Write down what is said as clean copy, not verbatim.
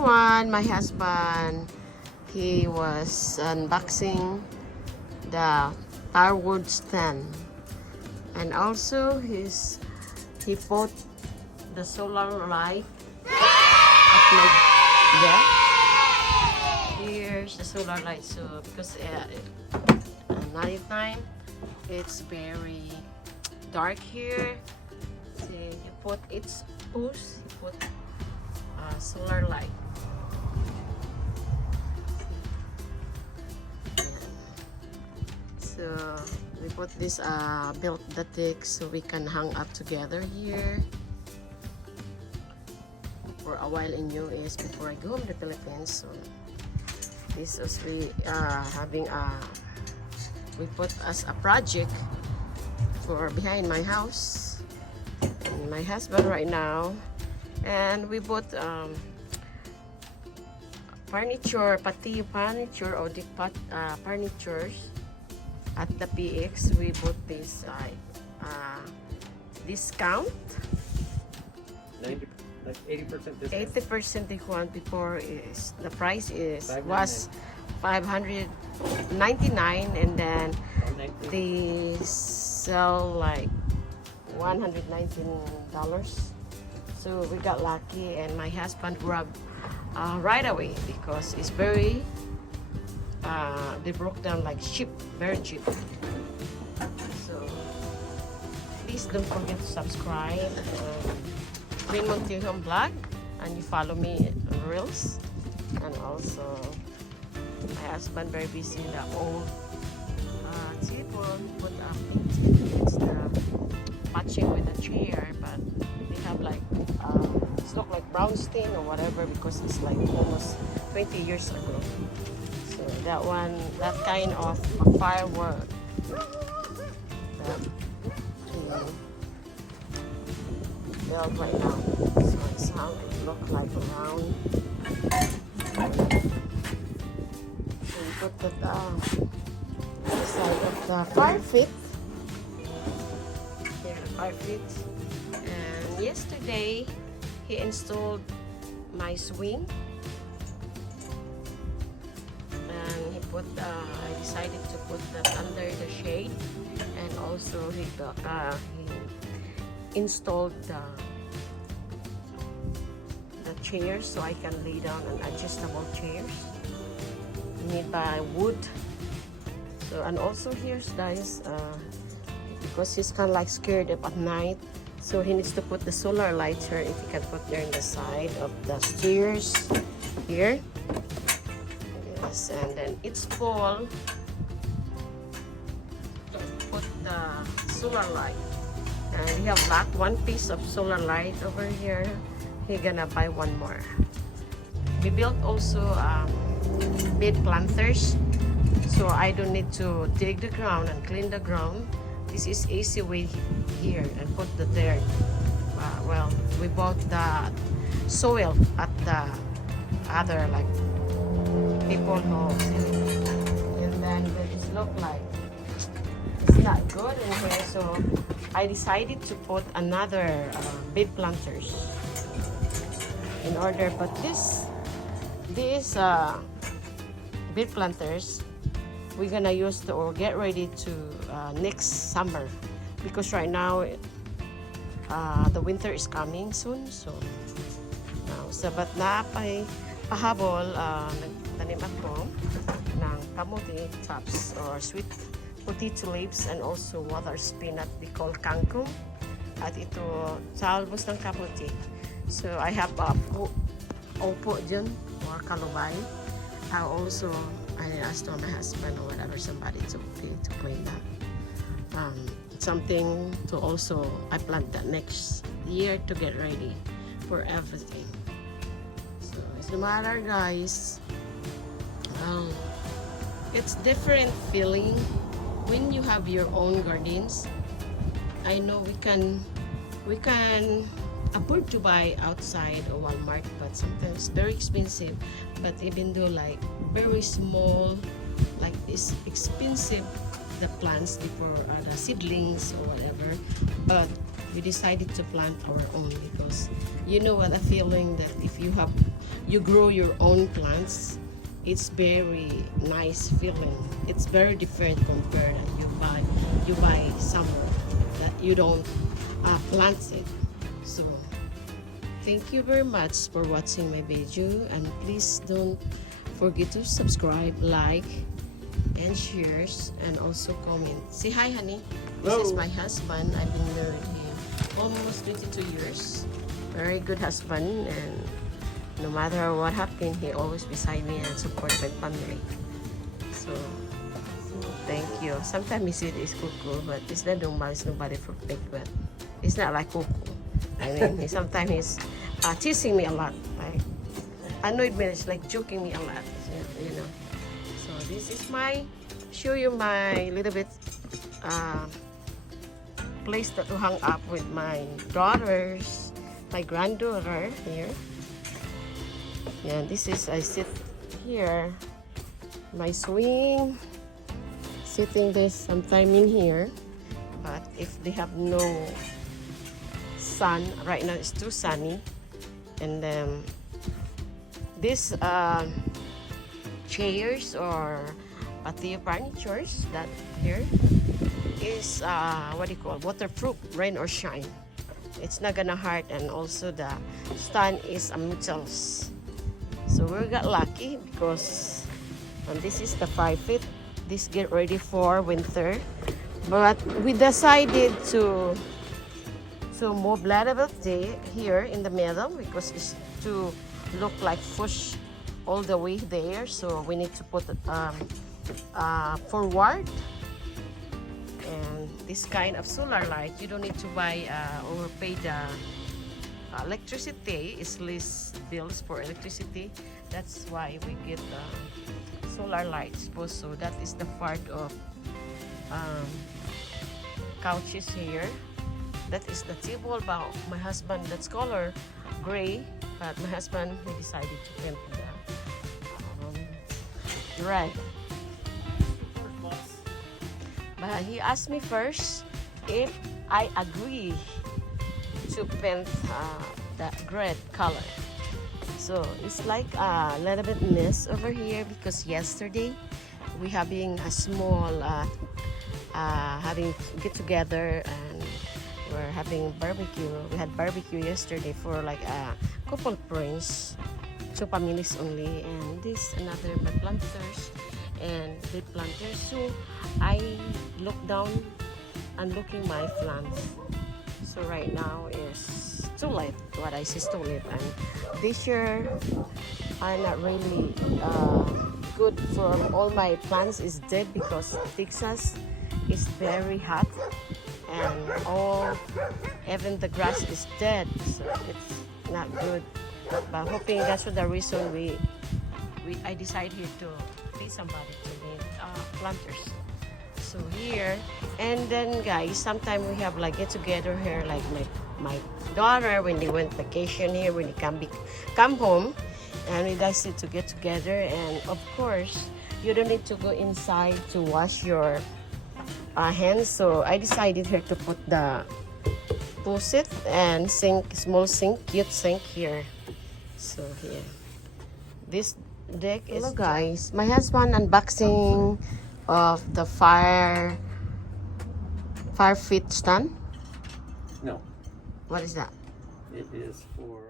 everyone, my husband, he was unboxing the firewood stand, and also he put the solar light at my deck. Here's the solar light, so because at night time it's very dark here. See, you put its post, you put solar light. So we put this built the deck so we can hang up together here for a while in US before I go home to the Philippines. So this is we having we put as a project for behind my house and my husband right now, and we bought furniture, patio furniture or the furnitures at the PX. We bought this discount, 90, like 80% discount. 80% discount. Before is the price was $599, and then they sell like $119. So we got lucky, and my husband grabbed right away because it's very they broke down like cheap, very cheap. So please don't forget to subscribe Green Mountain Vlog, and you follow me on Reels. And also my husband very busy in the old table. Put up it's the matching with the chair, but they have like it's look like brown stain or whatever because it's like almost 20 years ago. So that one, that kind of firewood that built right now. So it's how it look like around. So we put the side of the fire pit. Here, the fire pit. And yesterday he installed my swing. I decided to put that under the shade, and also he installed the chairs so I can lay down on adjustable chairs made by wood. So, and also here's guys, because he's kind of like scared at night, so he needs to put the solar lights here. If he can put there in the side of the stairs here. And then it's full. Put the solar light, and we have black one piece of solar light over here. He gonna buy one more. We built also bed planters, so I don't need to dig the ground and clean the ground. This is easy way here, and put the dirt. Well, we bought the soil at the other like people know, and then they just look like it's not good in here. So I decided to put another bed planters in order. But these bed planters we're gonna use to or get ready to next summer, because right now the winter is coming soon. So sabat na pahabol, nagtanim ako ng kamuti tops or sweet potato leaves, and also water spinach we call kangkong, at ito talbos ng kamuti. So I have opo dyan or kalubay. I asked my husband or whatever, somebody to clean that. Something to also I plant that next year to get ready for everything. No matter guys, it's different feeling when you have your own gardens. I know we can afford to buy outside or Walmart, but sometimes very expensive. But even though like very small like this expensive the plants before the seedlings or whatever, but we decided to plant our own because you know what a feeling that if you grow your own plants, it's very nice feeling. It's very different compared that you buy somewhere that you don't plant it. So thank you very much for watching my video, and please don't forget to subscribe, like, and shares, and also comment. Say hi, honey. This is my husband. I've been married him almost 22 years. Very good husband, and no matter what happened, he always beside me and support my family. So thank you. Sometimes he said it's cuckoo, but it's not normal. It's nobody perfect, but it's not like cuckoo. I mean, sometimes he's teasing me a lot. Like annoyed me. It's like joking me a lot. You know. So this is show you my little bit place that to hang up with my daughters, my granddaughter here. Yeah, this is I sit here, my swing, sitting this sometime in here. But if they have no sun right now, it's too sunny, and this chairs or patio furnitures that here is what do you call, waterproof, rain or shine. It's not gonna hurt, and also the stand is a metals. So we got lucky because this is the 5 feet. This get ready for winter, but we decided to move a little bit here in the middle because it's to look like push all the way there. So we need to put forward. And this kind of solar light, you don't need to buy or pay the electricity. It's less bills for electricity. That's why we get solar lights. So that is the part of couches here. That is the table. About my husband, that's color gray, but my husband, he decided to paint the red. But he asked me first if I agree to paint the red color. So it's like a little bit mess over here because yesterday we having a small having get together, and we're having barbecue. We had barbecue yesterday for like a couple friends, 2 families only, and this another my planters and the planters. So I look down and looking my plants. So right now is too late. What I see is too late, and this year I'm not really good for all my plants is dead because Texas is very hot, and even the grass is dead, so it's not good. But hoping that's the reason I decide here to pay somebody to make planters. So here, and then guys, sometimes we have like get together here, like my daughter when they went vacation here, when they come home, and we decided to get together. And of course, you don't need to go inside to wash your hands. So I decided here to put the faucet and sink, small sink, cute sink here. So here, this deck is. Hello guys, my husband unboxing of the fire fit stand. No. What is that? It is for